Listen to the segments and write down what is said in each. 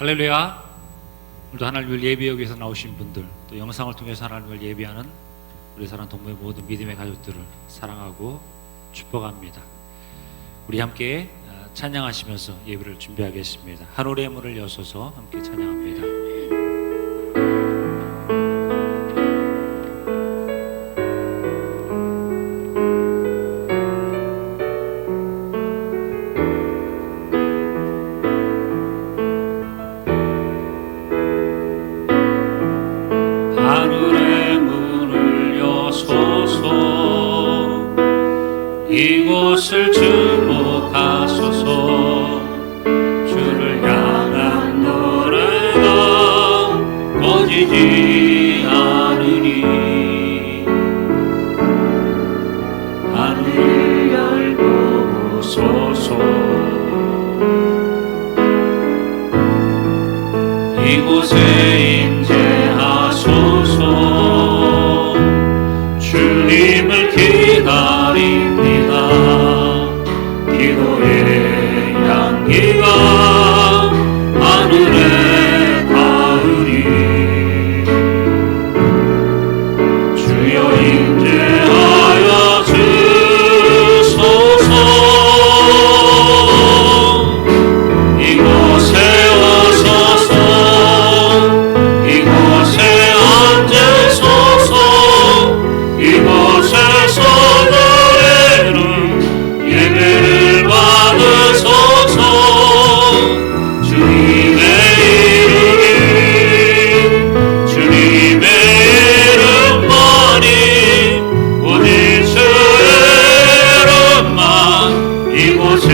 할렐루야. 오늘도 하나님을 예배하기 위해서 나오신 분들, 또 영상을 통해서 하나님을 예배하는 우리 사랑 동무의 모든 믿음의 가족들을 사랑하고 축복합니다. 우리 함께 찬양하시면서 예배를 준비하겠습니다. 하늘의 문을 여소서 함께 찬양합니다. 이곳을 주목하소서. 주를 향한 노래가 꺼지지 않으니 하늘을 열고 보소서. 이곳에 임재하소서. 주님을 기다립니다. 기도의 향기가 하늘에 닿으니 주여 임재하여 주소서. 이곳에 오소서. 이곳에 앉으소서. 이곳에서 노래는 예배를 받으소서. 주님의 이름이 주님의 이름만이 오직 주의 이름만 이곳에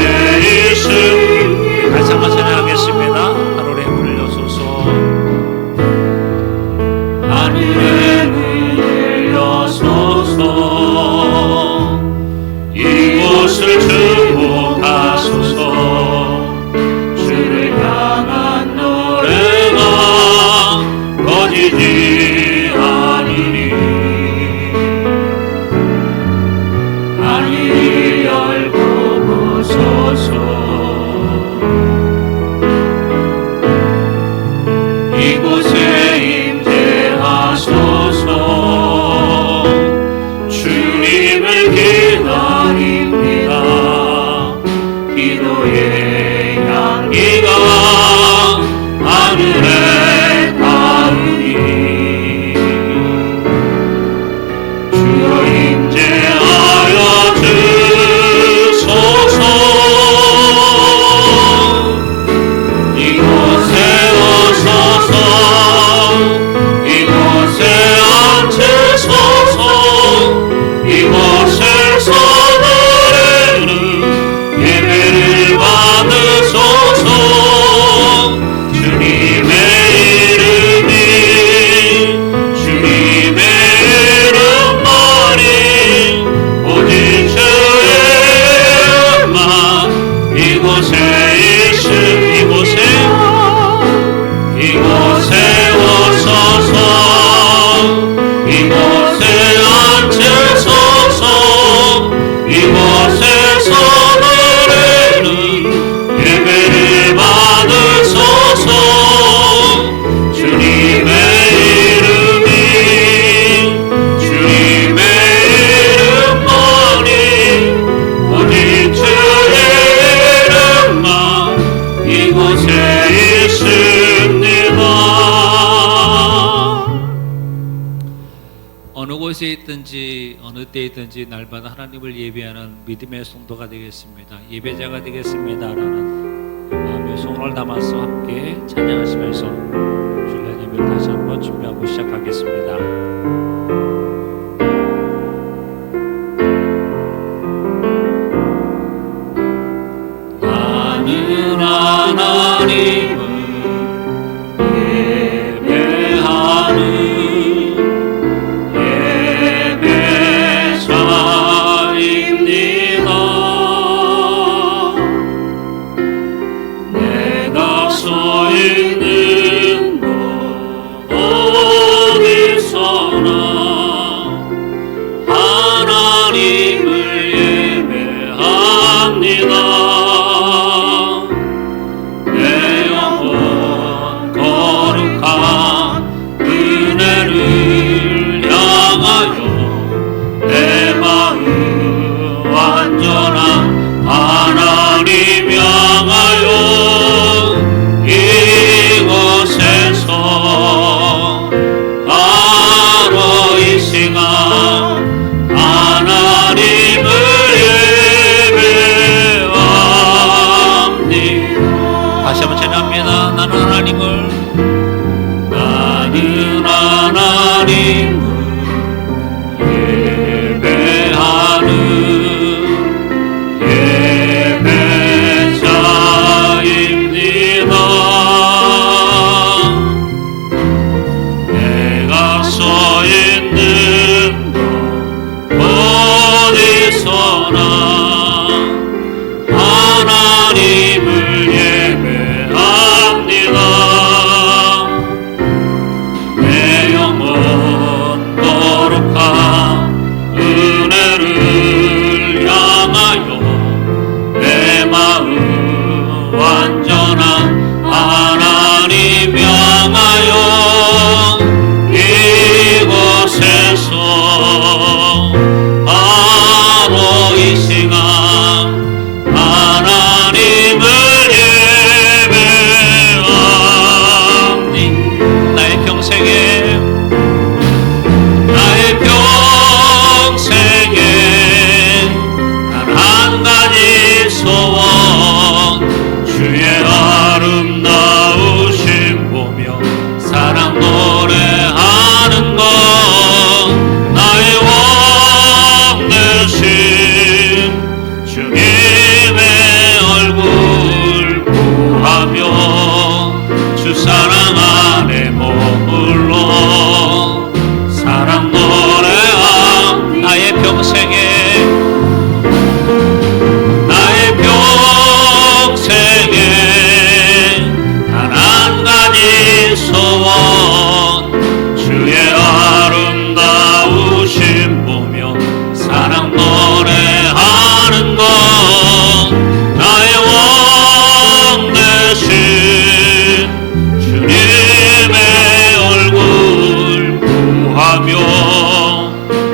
있으니. 다시 한번 찬양하겠습니다. 하늘의 문을 여소서. 하늘의 문을 여소서. 이곳을 주목하소서. 주를 향한 노래가 꺼지지 않으니 하늘을 열고 보소서. 이곳에 임재하소서. 주님을 기다립니다. 기도의 향기가 하늘에 닿으니 주여 임재하여 주소서. 이곳에 오소서. 이곳에 앉으소서. 이곳에서 노래는 예배를 받으소서. 주님의 이름이 주님의 이름만이 오직 주의 이름만 이곳에 있음. 이곳에 오소서. 이곳에 앉으소서. 이곳에서 노래는 예배를 받으소서. 주님의 이름이 주님의 이름만이 오직 주의 이름만 이곳에 있습니다. 어느 곳에 있든지 어느 때에 있든지 날마다 하나님을 예배하는 믿음의 성도가 되겠습니다. 예배자가 되겠습니다 라는 마음의 소원을 담아서 함께 찬양하시면서 주일날 예배를 다시 한번 준비하고 시작하겠습니다. 나는 하나님을 예배하는 예배자입니다. 내가 서 있는 곳 어디서 하나님을 나는 하나님을 예배하는 예배자입니다. 내가 서 있는 곳 어디서나 하나님을 예배합니다. 내 영혼 거룩한 은혜를 향하여 내 마음 완전한 하나님 향하여 이곳에서 바로 이 시간 하나님을 예배하니 나의 평생에 단 한 가지 소원 주의 아름다우심 보며 사랑 노래하는 것 나의 왕 되신 주님의 얼굴 구하며 주 사랑 안에 머물러 사랑 노래함 나의 평생에 단 한 가지 소원 주의 아름다우심 보며 사랑 노래하는 것 나의 왕 되신 주님의 얼굴 구하며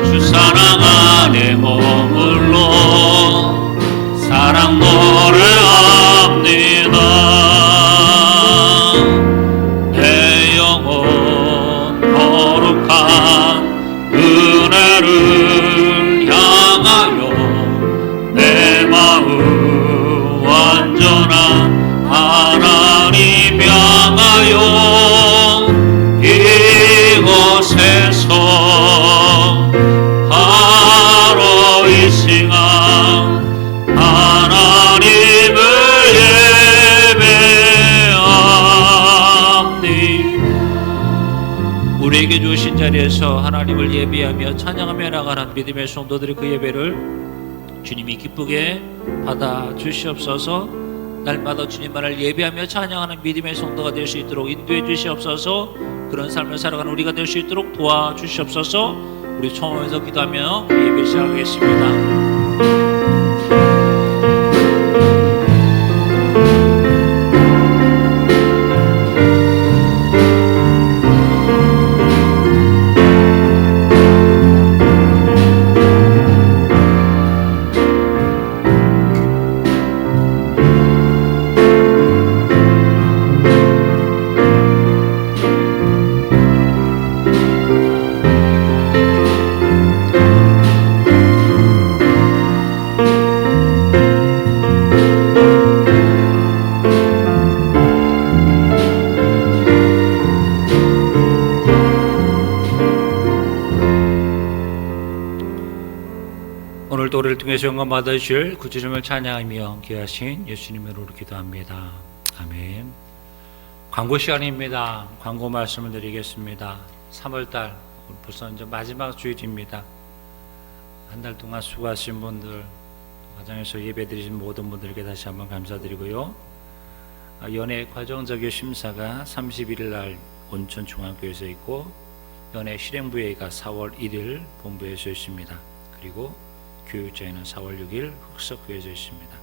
주 사랑 안에 머물러 사랑 노래합니다. 내 영혼 거룩한 은혜를 향하여 내 마음 완전한 하나님 향하여 이곳에서 바로 이 시간 하나님을 예배합니 우리에게 주신 자리에서 하나님을 예배하며 찬양하며 나가는 믿음의 성도들의 그 예배를 주님이 기쁘게 받아 주시옵소서. 날마다 주님만을 예배하며 찬양하는 믿음의 성도가 될 수 있도록 인도해 주시옵소서. 그런 삶을 살아가는 우리가 될 수 있도록 도와주시옵소서. 우리 총회에서 기도하며 우리 예배 시작하겠습니다. 오늘도 우리를 통해서 영광 받으실 구주님을 찬양하며 귀하신 예수님의 이름으로 기도합니다. 아멘. 광고 시간입니다. 광고 말씀을 드리겠습니다. 3월달 벌써 이제 마지막 주일입니다. 한 달 동안 수고하신 분들, 가정에서 예배드리신 모든 분들께 다시 한번 감사드리고요. 연애 과정적인 심사가 31일 날 온천중앙교회에서 있고 연애 실행부회의가 4월 1일 본부에서 있습니다. 그리고 교육자회는 4월 6일 흑석교회에서 있습니다.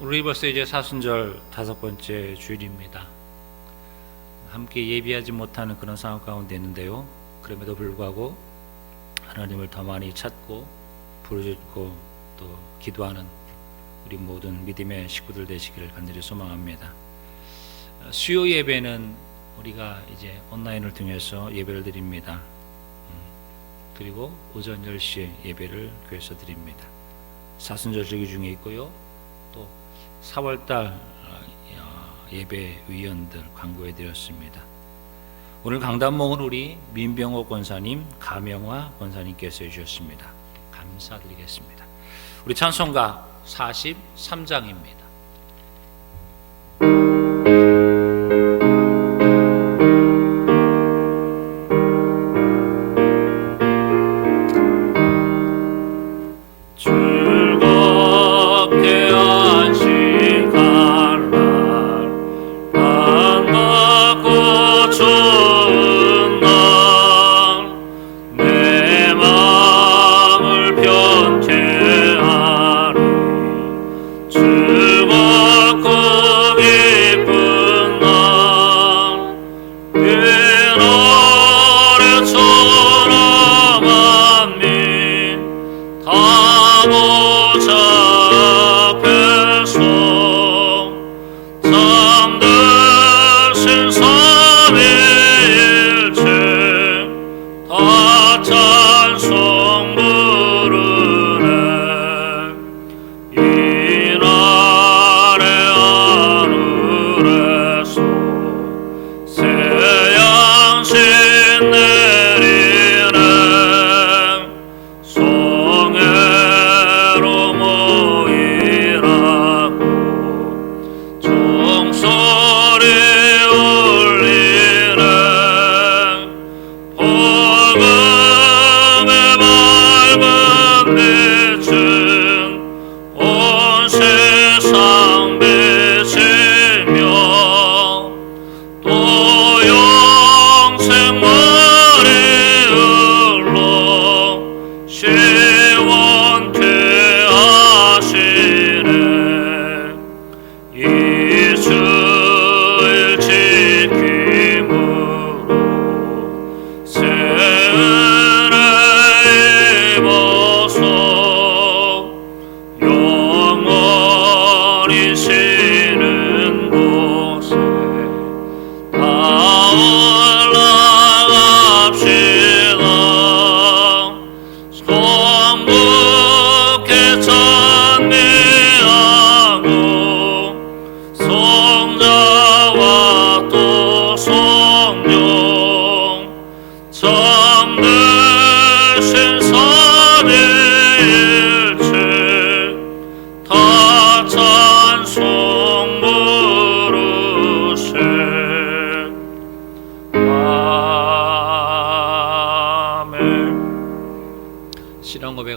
오늘이 벌써 이제 사순절 5번째 주일입니다. 함께 예비하지 못하는 그런 상황 가운데 있는데요. 그럼에도 불구하고 하나님을 더 많이 찾고 부르짖고 또 기도하는 우리 모든 믿음의 식구들 되시기를 간절히 소망합니다. 수요 예배는 우리가 이제 온라인을 통해서 예배를 드립니다. 그리고 오전 10시에 예배를 교회에서 드립니다. 사순절 주기 중에 있고요. 또 4월달 예배위원들 간구해 드렸습니다. 오늘 강단목은 우리 민병호 권사님, 가명화 권사님께서 해주셨습니다. 감사드리겠습니다. 우리 찬송가 43장입니다.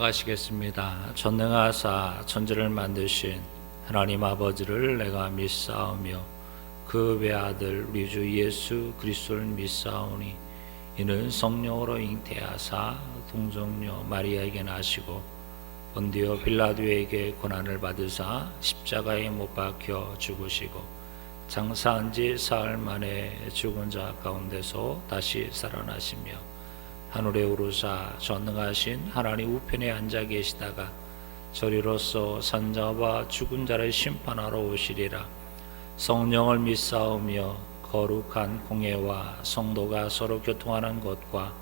고백하시겠습니다. 전능하사 천지를 만드신 하나님 아버지를 내가 믿사오며 그 외아들 우리 주 예수 그리스도를 믿사오니 이는 성령으로 잉태하사 동정녀 마리아에게 나시고 본디오 빌라도에게 고난을 받으사 십자가에 못 박혀 죽으시고 장사한 지 사흘 만에 죽은 자 가운데서 다시 살아나시며 하늘에 오르사 전능하신 하나님 우편에 앉아 계시다가 저리로서 산자와 죽은 자를 심판하러 오시리라. 성령을 믿사오며 거룩한 공예와 성도가 서로 교통하는 것과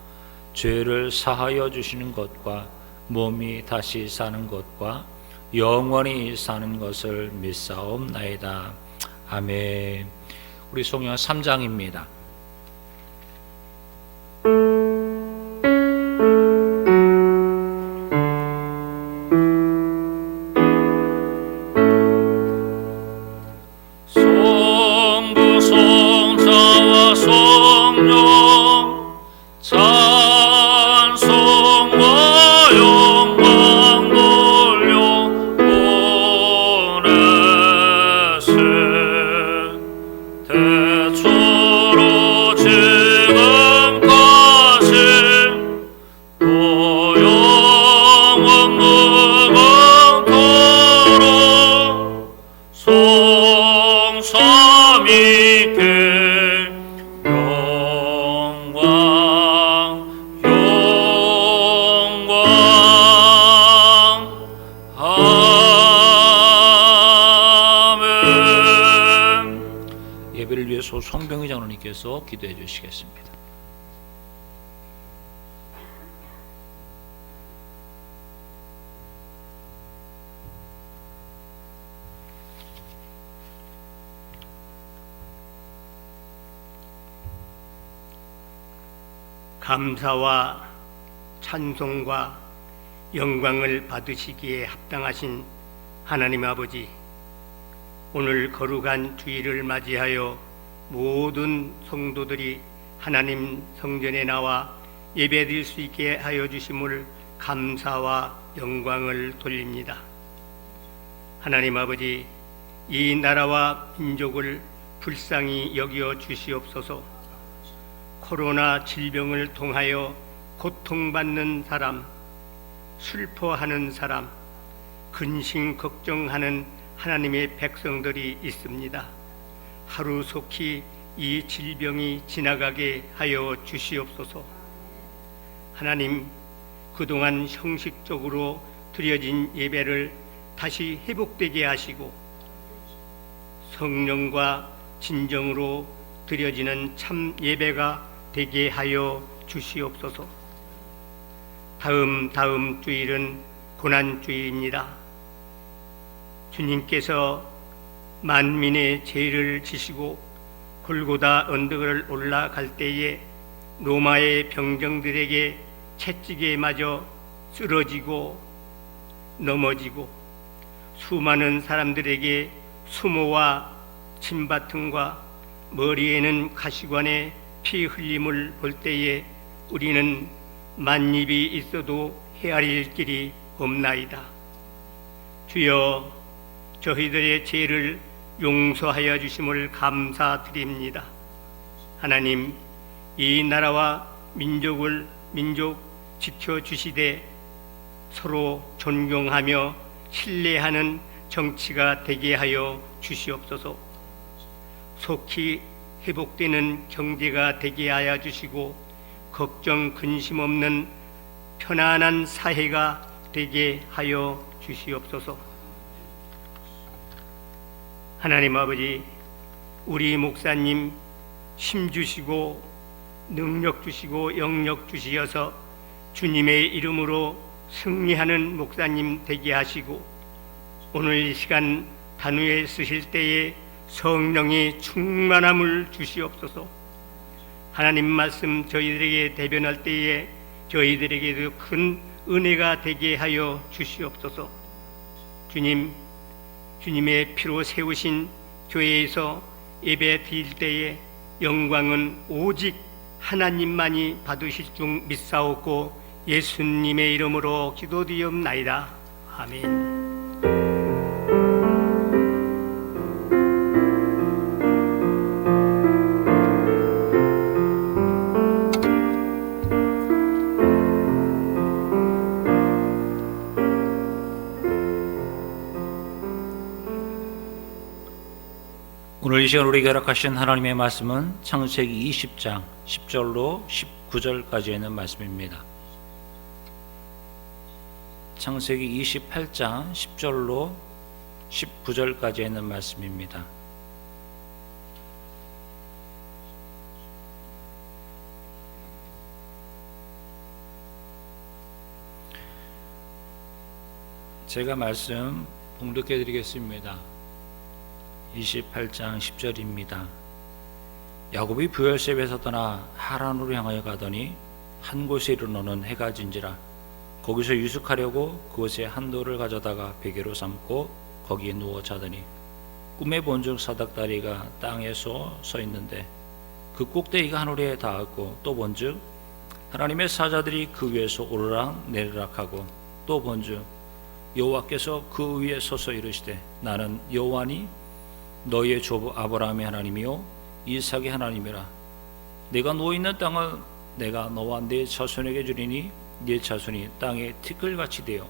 죄를 사하여 주시는 것과 몸이 다시 사는 것과 영원히 사는 것을 믿사옵나이다. 아멘. 우리 성경 3장입니다. 예배를 위해서 송병희 장로님께서 기도해 주시겠습니다. 감사와 찬송과 영광을 받으시기에 합당하신 하나님 아버지, 오늘 거룩한 주일을 맞이하여 모든 성도들이 하나님 성전에 나와 예배드릴 수 있게 하여 주심을 감사와 영광을 돌립니다. 하나님 아버지, 이 나라와 민족을 불쌍히 여겨 주시옵소서. 코로나 질병을 통하여 고통받는 사람, 슬퍼하는 사람, 근심 걱정하는 하나님의 백성들이 있습니다. 하루속히 이 질병이 지나가게 하여 주시옵소서. 하나님, 그동안 형식적으로 드려진 예배를 다시 회복되게 하시고 성령과 진정으로 드려지는 참 예배가 되게 하여 주시옵소서. 다음 주일은 고난주일입니다. 주님께서 만민의 죄를 지시고 골고다 언덕을 올라갈 때에 로마의 병정들에게 채찍에 맞아 쓰러지고 넘어지고 수많은 사람들에게 수모와 침바통과 머리에는 가시관에 피 흘림을 볼 때에 우리는 만입이 있어도 헤아릴 길이 없나이다. 주여, 저희들의 죄를 용서하여 주심을 감사드립니다. 하나님, 이 나라와 민족 지켜주시되 서로 존경하며 신뢰하는 정치가 되게 하여 주시옵소서. 속히 회복되는 경제가 되게 하여 주시고 걱정 근심 없는 편안한 사회가 되게 하여 주시옵소서. 하나님 아버지, 우리 목사님 힘 주시고 능력 주시고 영력 주시어서 주님의 이름으로 승리하는 목사님 되게 하시고 오늘 이 시간 단위에 쓰실 때에 성령의 충만함을 주시옵소서. 하나님 말씀 저희들에게 대변할 때에 저희들에게도 큰 은혜가 되게 하여 주시옵소서. 주님의 피로 세우신 교회에서 예배 드릴 때에 영광은 오직 하나님만이 받으실 줄 믿사옵고 예수님의 이름으로 기도드리옵나이다. 아멘. 오늘 이 시간 우리에게 허락하신 하나님의 말씀은 창세기 20장 10절로 19절까지 있는 말씀입니다. 창세기 28장 10절로 19절까지 있는 말씀입니다. 제가 말씀 봉독해 드리겠습니다. 28장 10절입니다. 야곱이 브엘세바에서 떠나 하란으로 향하여 가더니 한 곳에 이르러는 해가 진지라. 거기서 유숙하려고 그곳에 한 돌을 가져다가 베개로 삼고 거기에 누워 자더니 꿈에 본즉 사닥다리가 땅에서 서 있는데 그 꼭대기가 하늘에 닿았고 또 본즉 하나님의 사자들이 그 위에서 오르락 내리락 하고 또 본즉 여호와께서 그 위에 서서 이르시되 나는 여호와니 너희의 조부 아브라함의 하나님이요 이삭의 하나님이라. 내가 누워 있는 땅을 내가 너와 네 자손에게 주리니 네 자손이 땅에 티끌같이 되어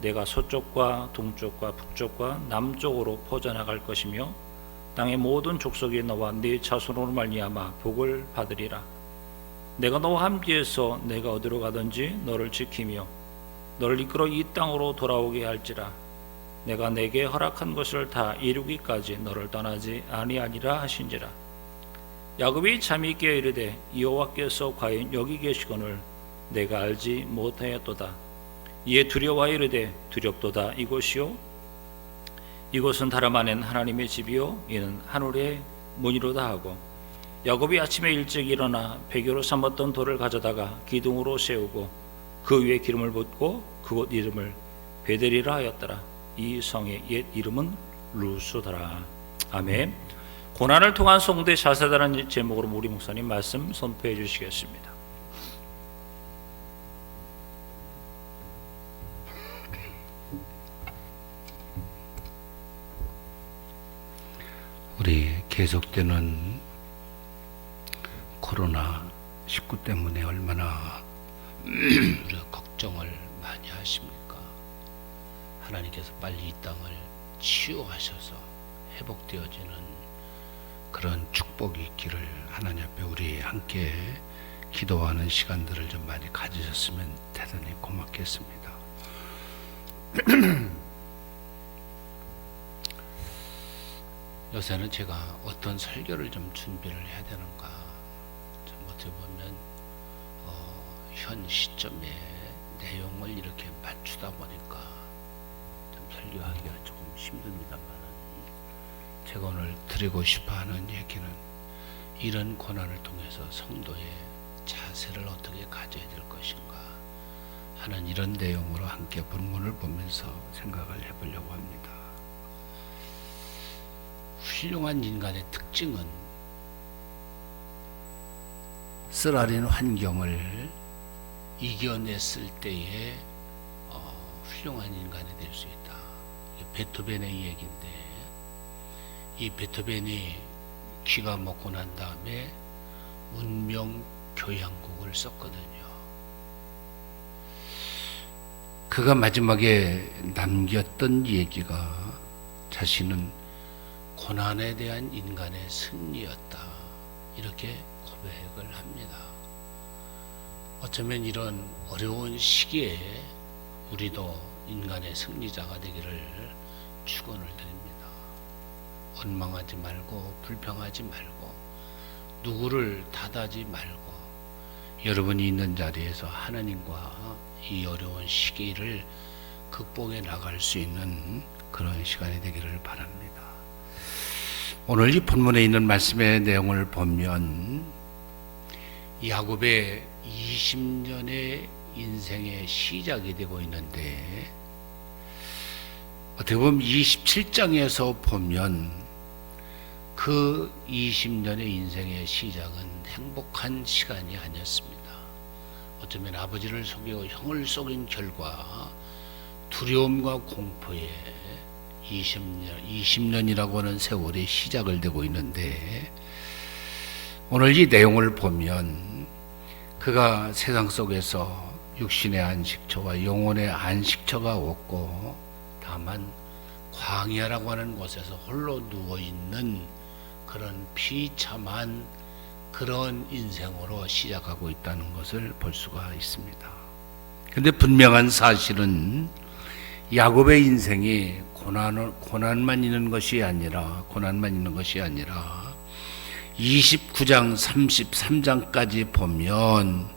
내가 서쪽과 동쪽과 북쪽과 남쪽으로 퍼져나갈 것이며 땅의 모든 족속이 너와 네 자손으로 말미암아 복을 받으리라. 내가 너와 함께해서 내가 어디로 가든지 너를 지키며 너를 이끌어 이 땅으로 돌아오게 할지라. 내가 내게 허락한 것을 다 이루기까지 너를 떠나지 아니하리라 하신지라. 야곱이 잠이 깨어 이르되 여호와께서 과연 여기 계시거늘 내가 알지 못하였도다. 이에 두려워하여 이르되 두렵도다. 이곳이요 이곳은 다름 아닌 하나님의 집이요 이는 하늘의 문이로다 하고 야곱이 아침에 일찍 일어나 배교로 삼았던 돌을 가져다가 기둥으로 세우고 그 위에 기름을 붓고 그곳 이름을 베델이라 하였더라. 이 성의 옛 이름은 루스더라. 아멘. 고난을 통한 성도의 자세다라는 제목으로 우리 목사님 말씀 선포해 주시겠습니다. 우리 계속되는 코로나19 때문에 얼마나 우리가 걱정을 많이 하십니까? 하나님께서 빨리 이 땅을 치유하셔서 회복되어지는 그런 축복이 있기를 하나님 앞에 우리 함께 기도하는 시간들을 좀 많이 가지셨으면 대단히 고맙겠습니다. 요새는 제가 어떤 설교를 좀 준비를 해야 되는가, 좀 어떻게 보면 현 시점에 내용을 이렇게 맞추다 보니까 좀 설교하기가 조금 힘듭니다만, 제가 오늘 드리고 싶어하는 얘기는 이런 고난을 통해서 성도의 자세를 어떻게 가져야 될 것인가 하는 이런 내용으로 함께 본문을 보면서 생각을 해보려고 합니다. 훌륭한 인간의 특징은 쓰라린 환경을 이겨냈을 때에 훌륭한 인간이 될 수 있다. 베토벤의 얘기인데, 이 베토벤이 기가 먹고 난 다음에 운명 교향곡을 썼거든요. 그가 마지막에 남겼던 얘기가 자신은 고난에 대한 인간의 승리였다, 이렇게 고백을 합니다. 어쩌면 이런 어려운 시기에 우리도 인간의 승리자가 되기를 축원을 드립니다. 원망하지 말고 불평하지 말고 누구를 탓하지 말고 여러분이 있는 자리에서 하나님과 이 어려운 시기를 극복해 나갈 수 있는 그런 시간이 되기를 바랍니다. 오늘 이 본문에 있는 말씀의 내용을 보면 야곱의 20년의 인생의 시작이 되고 있는데, 어떻게 보면 27장에서 보면 그 20년의 인생의 시작은 행복한 시간이 아니었습니다. 어쩌면 아버지를 속이고 형을 속인 결과 두려움과 공포에 20년이라고 하는 세월이 시작을 되고 있는데, 오늘 이 내용을 보면 그가 세상 속에서 육신의 안식처와 영혼의 안식처가 없고 다만 광야라고 하는 곳에서 홀로 누워있는 그런 비참한 그런 인생으로 시작하고 있다는 것을 볼 수가 있습니다. 그런데 분명한 사실은 야곱의 인생이 고난만 있는 것이 아니라 29장 33장까지 보면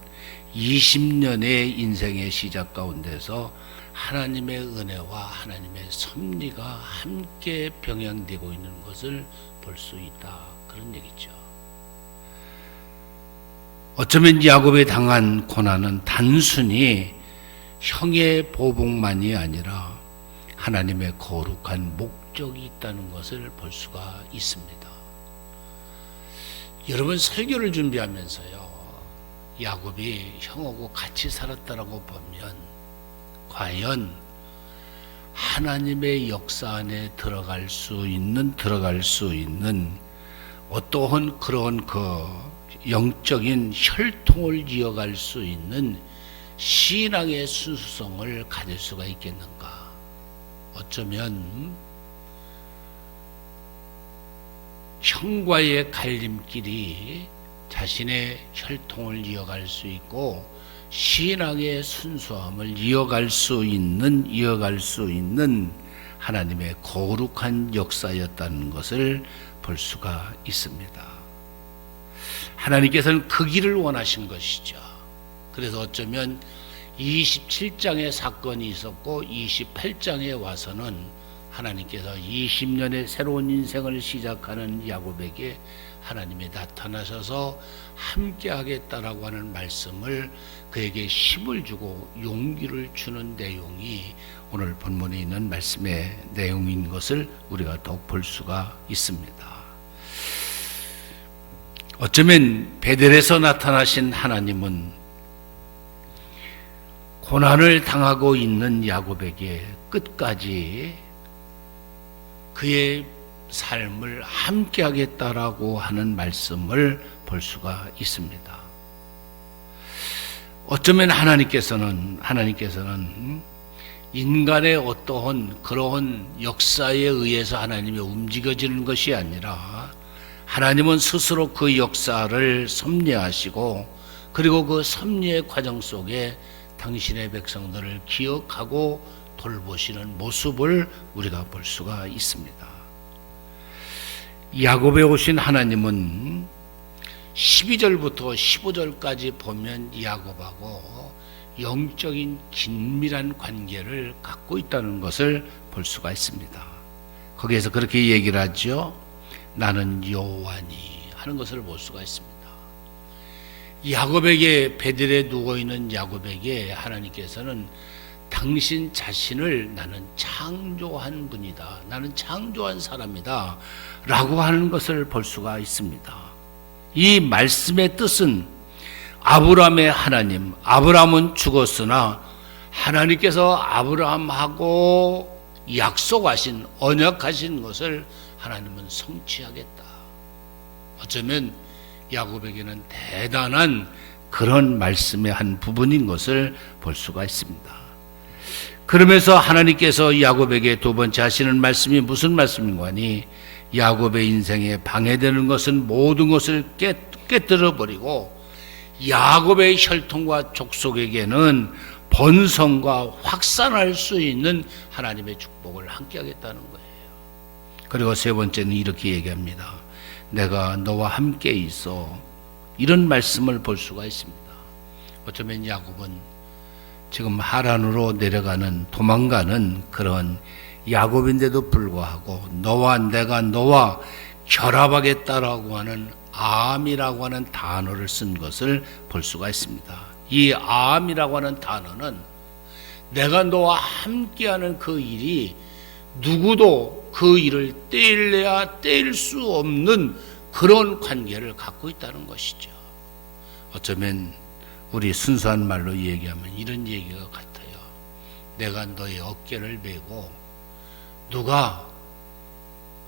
20년의 인생의 시작 가운데서 하나님의 은혜와 하나님의 섭리가 함께 병행되고 있는 것을 볼 수 있다, 그런 얘기죠. 어쩌면 야곱이 당한 고난은 단순히 형의 보복만이 아니라 하나님의 거룩한 목적이 있다는 것을 볼 수가 있습니다. 여러분, 설교를 준비하면서요, 야곱이 형하고 같이 살았다라고 보면 과연 하나님의 역사 안에 들어갈 수 있는 어떠한 그런 영적인 혈통을 이어갈 수 있는 신앙의 순수성을 가질 수가 있겠는가? 어쩌면 형과의 갈림길이 자신의 혈통을 이어갈 수 있고 신앙의 순수함을 이어갈 수 있는 하나님의 거룩한 역사였다는 것을 볼 수가 있습니다. 하나님께서는 그 길을 원하신 것이죠. 그래서 어쩌면 27장의 사건이 있었고 28장에 와서는 하나님께서 20년의 새로운 인생을 시작하는 야곱에게 하나님이 나타나셔서 함께 하겠다라고 하는 말씀을, 그에게 힘을 주고 용기를 주는 내용이 오늘 본문에 있는 말씀의 내용인 것을 우리가 더욱 볼 수가 있습니다. 어쩌면 베델에서 나타나신 하나님은 고난을 당하고 있는 야곱에게 끝까지 그의 삶을 함께 하겠다라고 하는 말씀을 볼 수가 있습니다. 어쩌면 하나님께서는 인간의 어떠한 그러한 역사에 의해서 하나님이 움직여지는 것이 아니라 하나님은 스스로 그 역사를 섭리하시고, 그리고 그 섭리의 과정 속에 당신의 백성들을 기억하고 돌보시는 모습을 우리가 볼 수가 있습니다. 야곱에 오신 하나님은 12절부터 15절까지 보면 야곱하고 영적인 긴밀한 관계를 갖고 있다는 것을 볼 수가 있습니다. 거기에서 그렇게 얘기를 하죠. 나는 여호와니 하는 것을 볼 수가 있습니다. 야곱에게, 베델에 누워있는 야곱에게 하나님께서는 당신 자신을 나는 창조한 분이다, 나는 창조한 사람이다 라고 하는 것을 볼 수가 있습니다. 이 말씀의 뜻은 아브라함의 하나님, 아브라함은 죽었으나 하나님께서 아브라함하고 약속하신, 언약하신 것을 하나님은 성취하겠다. 어쩌면 야곱에게는 대단한 그런 말씀의 한 부분인 것을 볼 수가 있습니다. 그러면서 하나님께서 야곱에게 두 번째 하시는 말씀이 무슨 말씀인가 하니, 야곱의 인생에 방해되는 것은 모든 것을 깨뜨려 버리고 야곱의 혈통과 족속에게는 번성과 확산할 수 있는 하나님의 축복을 함께 하겠다는 거예요. 그리고 세 번째는 이렇게 얘기합니다. 내가 너와 함께 있어. 이런 말씀을 볼 수가 있습니다. 어쩌면 야곱은 지금 하란으로 내려가는, 도망가는 그런 야곱인데도 불구하고 내가 너와 결합하겠다라고 하는 암이라고 하는 단어를 쓴 것을 볼 수가 있습니다. 이 암이라고 하는 단어는 내가 너와 함께하는 그 일이 누구도 그 일을 떼일래야 떼일 수 없는 그런 관계를 갖고 있다는 것이죠. 어쩌면 우리 순수한 말로 얘기하면 이런 얘기가 같아요. 내가 너의 어깨를 메고 누가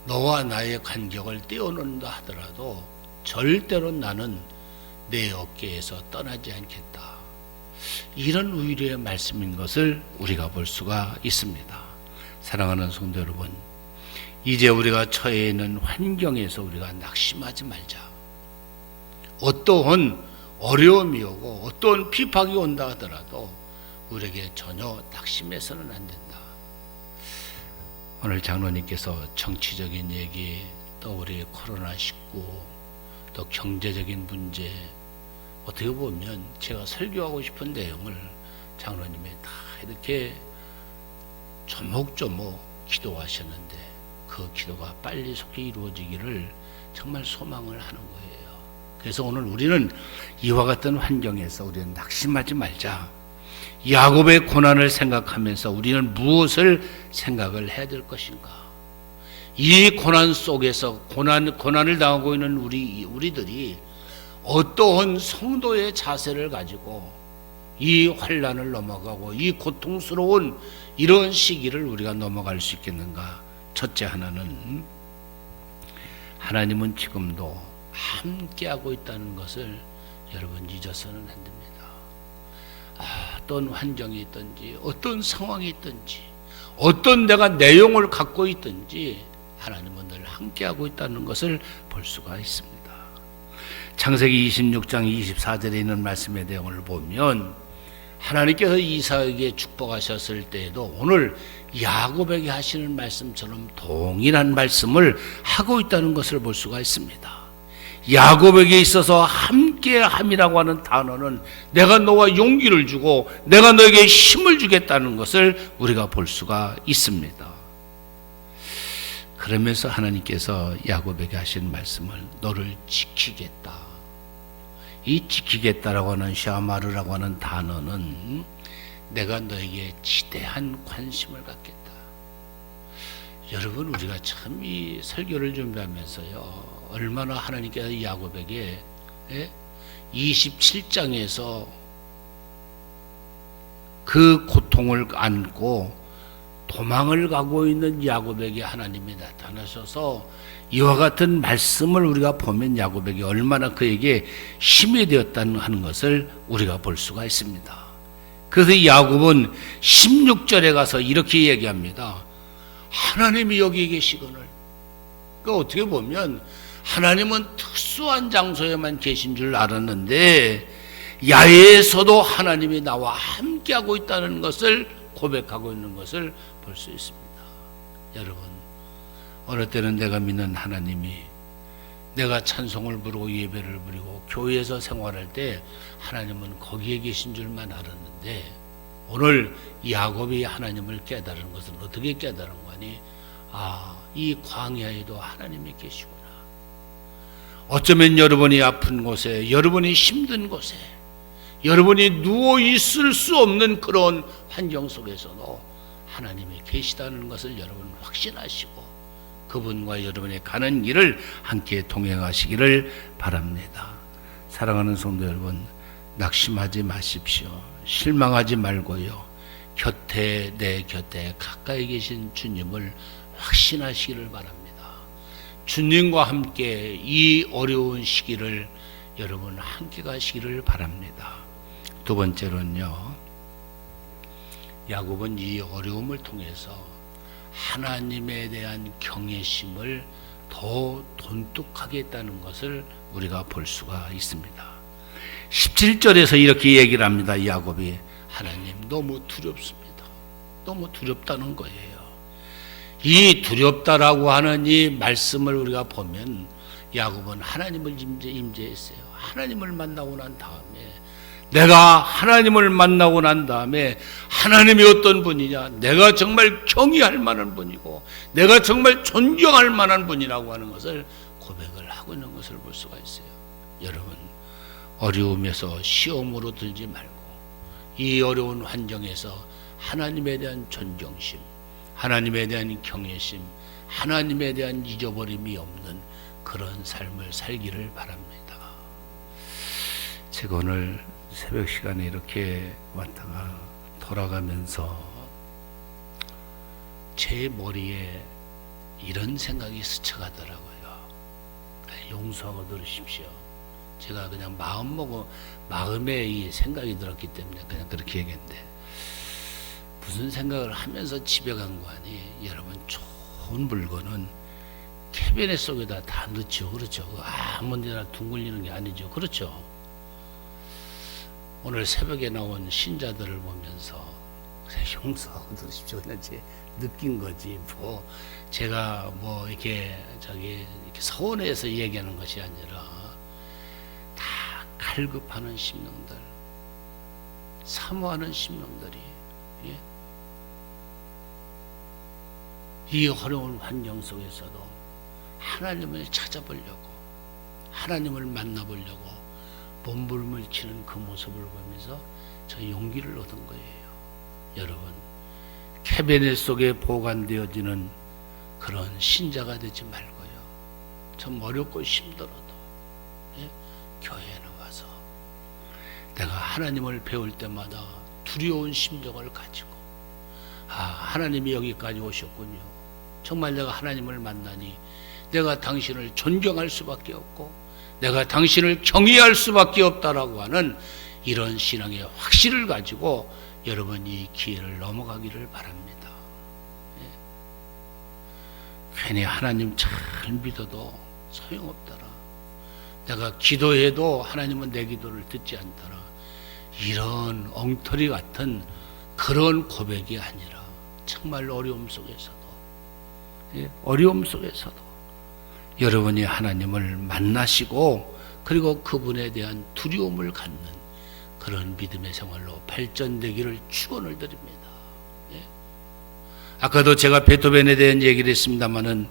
너와 나의 간격을 떼어놓는다 하더라도 절대로 나는 내 어깨에서 떠나지 않겠다. 이런 의뢰의 말씀인 것을 우리가 볼 수가 있습니다. 사랑하는 성도 여러분, 이제 우리가 처해 있는 환경에서 우리가 낙심하지 말자. 어떠한 어려움이 오고 어떠한 비박이 온다 하더라도 우리에게 전혀 낙심해서는 안 된다. 오늘 장로님께서 정치적인 얘기, 또 우리 코로나19, 또 경제적인 문제, 어떻게 보면 제가 설교하고 싶은 내용을 장로님이 다 이렇게 조목조목 기도하셨는데 그 기도가 빨리 속히 이루어지기를 정말 소망을 하는 거예요. 그래서 오늘 우리는 이와 같은 환경에서 우리는 낙심하지 말자. 야곱의 고난을 생각하면서 우리는 무엇을 생각을 해야 될 것인가? 이 고난 속에서 고난을 당하고 있는 우리들이 어떠한 성도의 자세를 가지고 이 환난을 넘어가고 이 고통스러운 이런 시기를 우리가 넘어갈 수 있겠는가? 첫째 하나는 하나님은 지금도 함께하고 있다는 것을 여러분 잊어서는 안 됩니다. 어떤 환경이 있든지 어떤 상황이 있든지 어떤 내가 내용을 갖고 있든지 하나님은 늘 함께하고 있다는 것을 볼 수가 있습니다. 창세기 26장 24절에 있는 말씀의 내용을 보면 하나님께서 이삭에게 축복하셨을 때에도 오늘 야곱에게 하시는 말씀처럼 동일한 말씀을 하고 있다는 것을 볼 수가 있습니다. 야곱에게 있어서 함께함이라고 하는 단어는 내가 너와 용기를 주고 내가 너에게 힘을 주겠다는 것을 우리가 볼 수가 있습니다. 그러면서 하나님께서 야곱에게 하신 말씀을 너를 지키겠다. 이 지키겠다라고 하는 샤마르라고 하는 단어는 내가 너에게 지대한 관심을 갖겠다. 여러분, 우리가 참 이 설교를 준비하면서요, 얼마나 하나님께서 야곱에게 27장에서 그 고통을 안고 도망을 가고 있는 야곱에게 하나님이 나타나셔서 이와 같은 말씀을 우리가 보면 야곱에게 얼마나 그에게 힘이 되었다는 하는 것을 우리가 볼 수가 있습니다. 그래서 야곱은 16절에 가서 이렇게 얘기합니다. 하나님이 여기 계시거늘. 그러니까 어떻게 보면 하나님은 특수한 장소에만 계신 줄 알았는데 야외에서도 하나님이 나와 함께하고 있다는 것을 고백하고 있는 것을 볼 수 있습니다. 여러분, 어느 때는 내가 믿는 하나님이 내가 찬송을 부르고 예배를 부리고 교회에서 생활할 때 하나님은 거기에 계신 줄만 알았는데 오늘 야곱이 하나님을 깨달은 것은 어떻게 깨달은 거니? 이 광야에도 하나님이 계시구나. 어쩌면 여러분이 아픈 곳에, 여러분이 힘든 곳에, 여러분이 누워 있을 수 없는 그런 환경 속에서도 하나님이 계시다는 것을 여러분 확신하시고 그분과 여러분이 가는 길을 함께 동행하시기를 바랍니다. 사랑하는 성도 여러분, 낙심하지 마십시오. 실망하지 말고요, 내 곁에 가까이 계신 주님을 확신하시기를 바랍니다. 주님과 함께 이 어려운 시기를 여러분 함께 가시기를 바랍니다. 두 번째로는요, 야곱은 이 어려움을 통해서 하나님에 대한 경외심을 더 돈독하게 했다는 것을 우리가 볼 수가 있습니다. 17절에서 이렇게 얘기를 합니다. 야곱이 하나님 너무 두렵습니다. 너무 두렵다는 거예요. 이 두렵다라고 하는 이 말씀을 우리가 보면 야곱은 하나님을 임재했어요. 하나님을 만나고 난 다음에 내가 하나님을 만나고 난 다음에 하나님이 어떤 분이냐, 내가 정말 경외할 만한 분이고 내가 정말 존경할 만한 분이라고 하는 것을 고백을 하고 있는 것을 볼 수가 있어요. 여러분, 어려움에서 시험으로 들지 말고 이 어려운 환경에서 하나님에 대한 존경심, 하나님에 대한 경외심, 하나님에 대한 잊어버림이 없는 그런 삶을 살기를 바랍니다. 제가 오늘 새벽 시간에 이렇게 왔다가 돌아가면서 제 머리에 이런 생각이 스쳐가더라고요. 용서하고 들으십시오. 제가 그냥 마음에 이 생각이 들었기 때문에 그냥 그렇게 얘기했는데, 무슨 생각을 하면서 집에 간 거 아니? 여러분, 좋은 물건은 캐비넷 속에다 다 넣죠. 그렇죠? 아무 데나 둥글리는 게 아니죠. 그렇죠? 오늘 새벽에 나온 신자들을 보면서 용서하고 들으십시오. 그냥 제 느낀 거지. 제가 이렇게 서운해서 얘기하는 것이 아니라 다 갈급하는 심령들, 사모하는 심령들이 이 어려운 환경 속에서도 하나님을 찾아보려고, 하나님을 만나보려고 몸부림을 치는 그 모습을 보면서 저 용기를 얻은 거예요. 여러분, 캐비넷 속에 보관되어지는 그런 신자가 되지 말고요, 좀 어렵고 힘들어도 교회에 나와서 내가 하나님을 배울 때마다 두려운 심정을 가지고 하나님이 여기까지 오셨군요. 정말 내가 하나님을 만나니 내가 당신을 존경할 수밖에 없고 내가 당신을 경외할 수밖에 없다라고 하는 이런 신앙의 확신을 가지고 여러분 이 기회를 넘어가기를 바랍니다. 괜히 하나님 잘 믿어도 소용없더라, 내가 기도해도 하나님은 내 기도를 듣지 않더라, 이런 엉터리 같은 그런 고백이 아니라 정말 어려움 속에서도 여러분이 하나님을 만나시고 그리고 그분에 대한 두려움을 갖는 그런 믿음의 생활로 발전되기를 축원을 드립니다. 아까도 제가 베토벤에 대한 얘기를 했습니다마는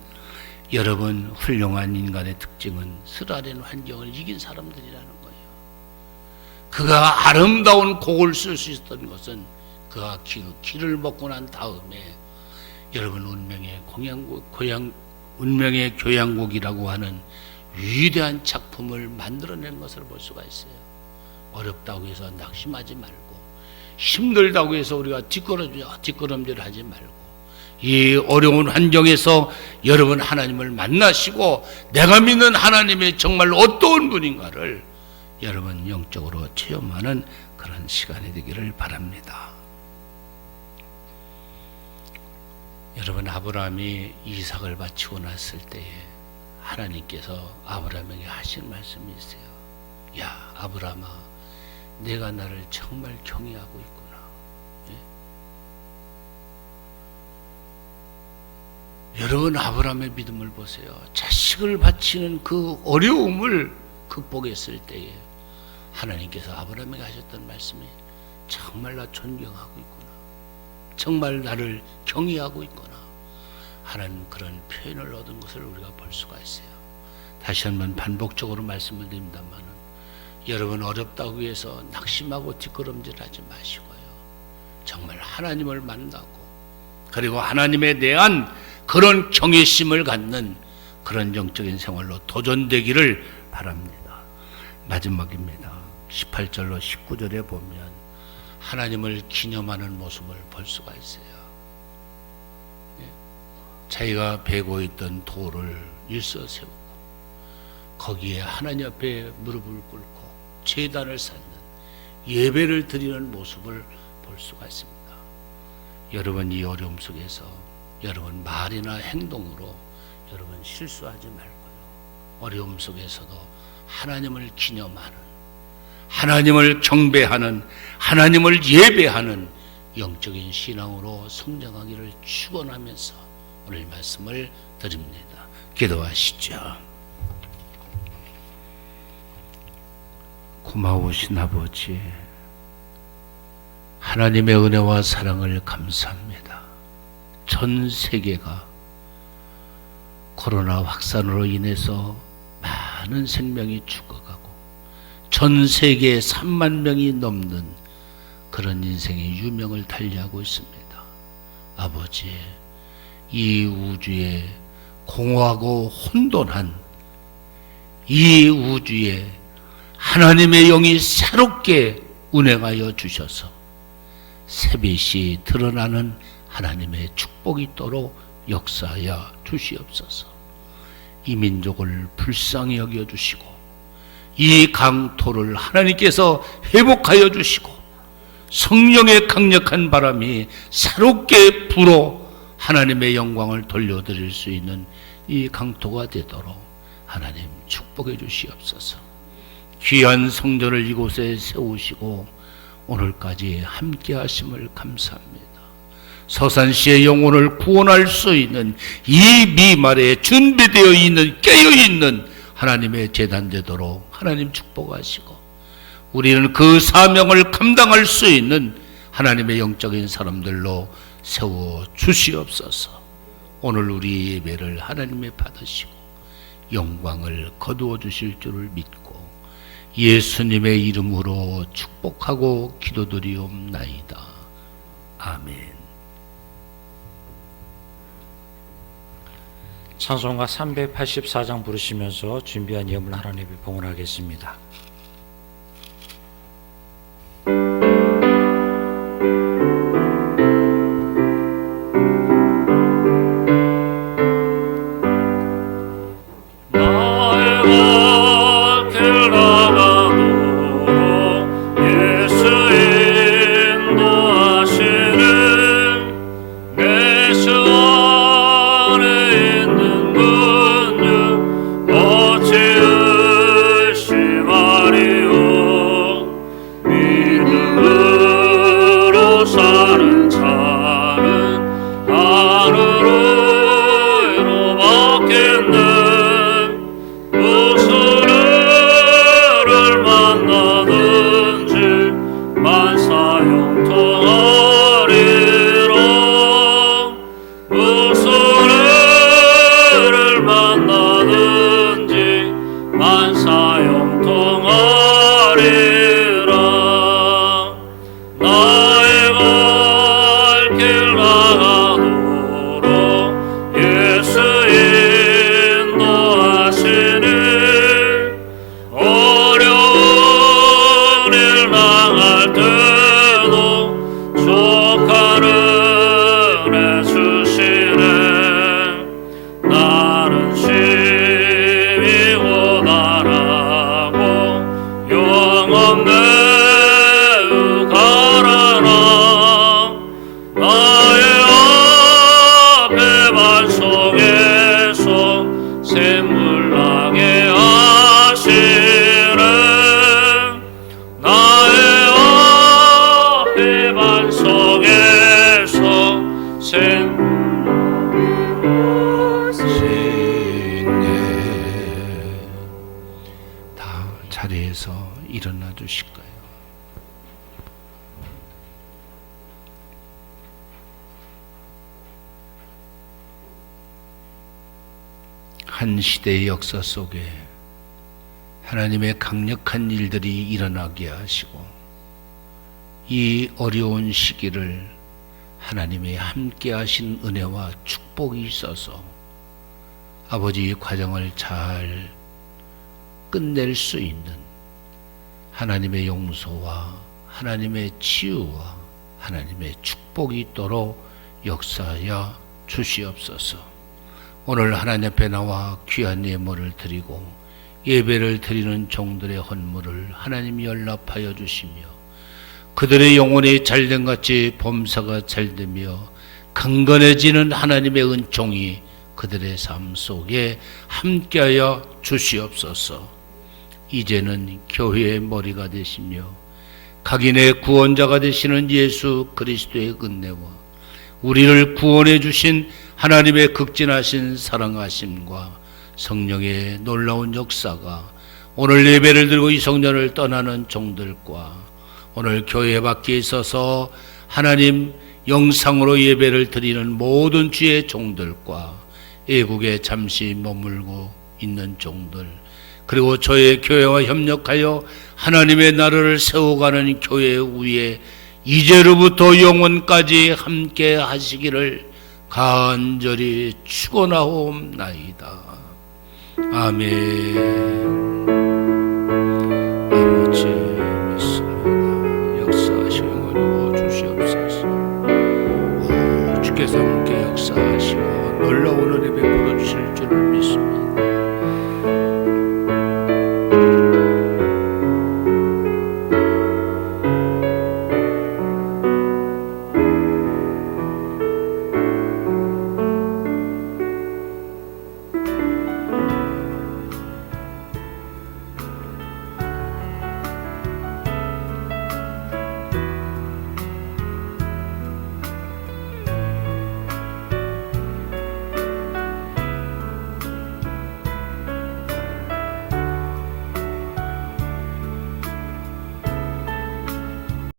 여러분, 훌륭한 인간의 특징은 쓰라린 환경을 이긴 사람들이라는 거예요. 그가 아름다운 곡을 쓸 수 있었던 것은 그가 길을 먹고 난 다음에 여러분, 운명의 교향곡이라고 하는 위대한 작품을 만들어낸 것을 볼 수가 있어요. 어렵다고 해서 낙심하지 말고, 힘들다고 해서 우리가 뒷걸음질하지 말고, 이 어려운 환경에서 여러분 하나님을 만나시고 내가 믿는 하나님이 정말 어떠한 분인가를 여러분 영적으로 체험하는 그런 시간이 되기를 바랍니다. 여러분, 아브라함이 이삭을 바치고 났을 때에 하나님께서 아브라함에게 하신 말씀이 있어요. 야, 아브라함아, 내가 나를 정말 경외하고 있구나. 예? 여러분, 아브라함의 믿음을 보세요. 자식을 바치는 그 어려움을 극복했을 때에 하나님께서 아브라함에게 하셨던 말씀이 정말 나 존경하고 있구나, 정말 나를 경외하고 있구나 하는 그런 표현을 얻은 것을 우리가 볼 수가 있어요. 다시 한번 반복적으로 말씀을 드립니다만, 여러분, 어렵다고 해서 낙심하고 뒷걸음질하지 마시고요, 정말 하나님을 만나고 그리고 하나님에 대한 그런 경외심을 갖는 그런 영적인 생활로 도전되기를 바랍니다. 마지막입니다. 18절로 19절에 보면 하나님을 기념하는 모습을 볼 수가 있어요. 자기가 베고 있던 돌을 일서 세우고 거기에 하나님 앞에 무릎을 꿇고 제단을 쌓는 예배를 드리는 모습을 볼 수가 있습니다. 여러분, 이 어려움 속에서 여러분 말이나 행동으로 여러분 실수하지 말고요, 어려움 속에서도 하나님을 기념하는, 하나님을 경배하는, 하나님을 예배하는 영적인 신앙으로 성장하기를 축원하면서 오늘 말씀을 드립니다. 기도하시죠. 고마우신 아버지, 하나님의 은혜와 사랑을 감사합니다. 전 세계가 코로나 확산으로 인해서 많은 생명이 죽어가고 전 세계에 3만 명이 넘는 그런 인생의 유명을 달리하고 있습니다. 아버지, 이 우주에 공허하고 혼돈한 이 우주에 하나님의 영이 새롭게 운행하여 주셔서 새빛이 드러나는 하나님의 축복이 있도록 역사하여 주시옵소서. 이 민족을 불쌍히 여겨주시고 이 강토를 하나님께서 회복하여 주시고 성령의 강력한 바람이 새롭게 불어 하나님의 영광을 돌려드릴 수 있는 이 강토가 되도록 하나님 축복해 주시옵소서. 귀한 성전을 이곳에 세우시고 오늘까지 함께 하심을 감사합니다. 서산시의 영혼을 구원할 수 있는 이 미말에 준비되어 있는, 깨어있는 하나님의 재단 되도록 하나님 축복하시고 우리는 그 사명을 감당할 수 있는 하나님의 영적인 사람들로 세워 주시옵소서. 오늘 우리 예배를 하나님의 받으시고 영광을 거두어 주실 줄을 믿고 예수님의 이름으로 축복하고 기도드리옵나이다. 아멘. 찬송가 384장 부르시면서 준비한 예물 하나님께 봉헌하겠습니다. 어찌 의심하 만사 영통하리라. 나의 갈 길 나가도록 예수 인도하시니 어려운 일 당할 때도 족한 은혜 주시네. 나는 심히 고단하고 영원 매우 가라나. 나의 앞에 반석에서 샘물 나게 하시네. 나의 앞에 반석에서 샘물 다 자리에서 일어나 주실까요? 한 시대의 역사 속에 하나님의 강력한 일들이 일어나게 하시고 이 어려운 시기를 하나님의 함께 하신 은혜와 축복이 있어서 아버지 과정을 잘 끝낼 수 있는 하나님의 용서와 하나님의 치유와 하나님의 축복이 있도록 역사하여 주시옵소서. 오늘 하나님 앞에 나와 귀한 예물을 드리고 예배를 드리는 종들의 헌물을 하나님이 연락하여 주시며 그들의 영혼이 잘된 같이 범사가 잘되며 강건해지는 하나님의 은총이 그들의 삶 속에 함께하여 주시옵소서. 이제는 교회의 머리가 되시며 각인의 구원자가 되시는 예수 그리스도의 은혜와 우리를 구원해 주신 하나님의 극진하신 사랑하심과 성령의 놀라운 역사가 오늘 예배를 들고 이 성전을 떠나는 종들과 오늘 교회 밖에 있어서 하나님 영상으로 예배를 드리는 모든 주의 종들과 애국에 잠시 머물고 있는 종들 그리고 저의 교회와 협력하여 하나님의 나라를 세워가는 교회 위에 이제로부터 영원까지 함께 하시기를 간절히 축원하옵나이다. 아멘.